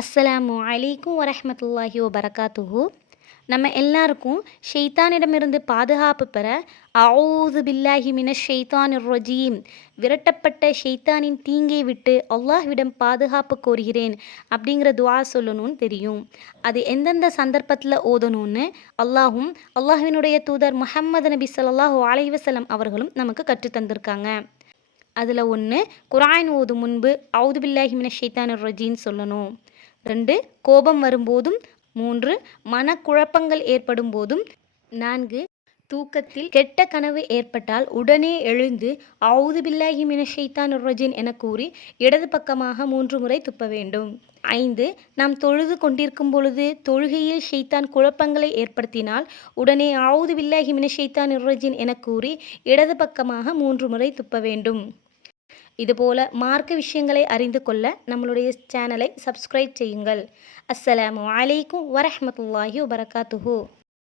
அஸ்ஸலாமு அலைக்கும் வரஹ்மத்துல்லாஹி வபரகாத்துஹு. நம்ம எல்லாருக்கும் ஷெய்தானிடமிருந்து பாதுகாப்பு பெற அவுது பில்லாஹி மின ஷெய்தான் ரொஜீம். விரட்டப்பட்ட ஷெய்தானின் தீங்கை விட்டு அல்லாஹ்விடம் பாதுகாப்பு கோருகிறேன் அப்படிங்கிற துவா சொல்லணும்னு தெரியும். அது எந்தெந்த சந்தர்ப்பத்தில் ஓதணும்னு அல்லாஹும் அல்லாஹ்வினுடைய தூதர் முஹம்மது நபி சொல்லாஹூ அலைவசலம் அவர்களும் நமக்கு கற்றுத் தந்திருக்காங்க. அதில் ஒன்று குரான் ஓதும் முன்பு அவுது பில்லாஹி மின ஷெய்தான் ரஜீன்னு சொல்லணும். ரெண்டு கோபம் வரும்போதும். மூன்று மனக்குழப்பங்கள் ஏற்படும் போதும் நான்கு தூக்கத்தில் கெட்ட கனவு ஏற்பட்டால் உடனே எழுந்து அவுது பில்லாஹி மினஷைத்தான் ஷைத்தானிர் என கூறி இடது பக்கமாக மூன்று முறை துப்ப வேண்டும். ஐந்து நாம் தொழுது கொண்டிருக்கும் பொழுது தொழுகையில் ஷைத்தான் குழப்பங்களை ஏற்படுத்தினால் உடனே ஆவுது பில்லாஹி மினஷைத்தான் ஷைத்தானிர் என கூறி இடது பக்கமாக மூன்று முறை துப்ப வேண்டும். இதுபோல மார்க்க விஷயங்களை அறிந்து கொள்ள நம்மளுடைய சேனலை சப்ஸ்கிரைப் செய்யுங்கள். அஸ்ஸலாமு அலைக்கும் வரஹமத்துல்லாஹி வபரகாத்துஹு.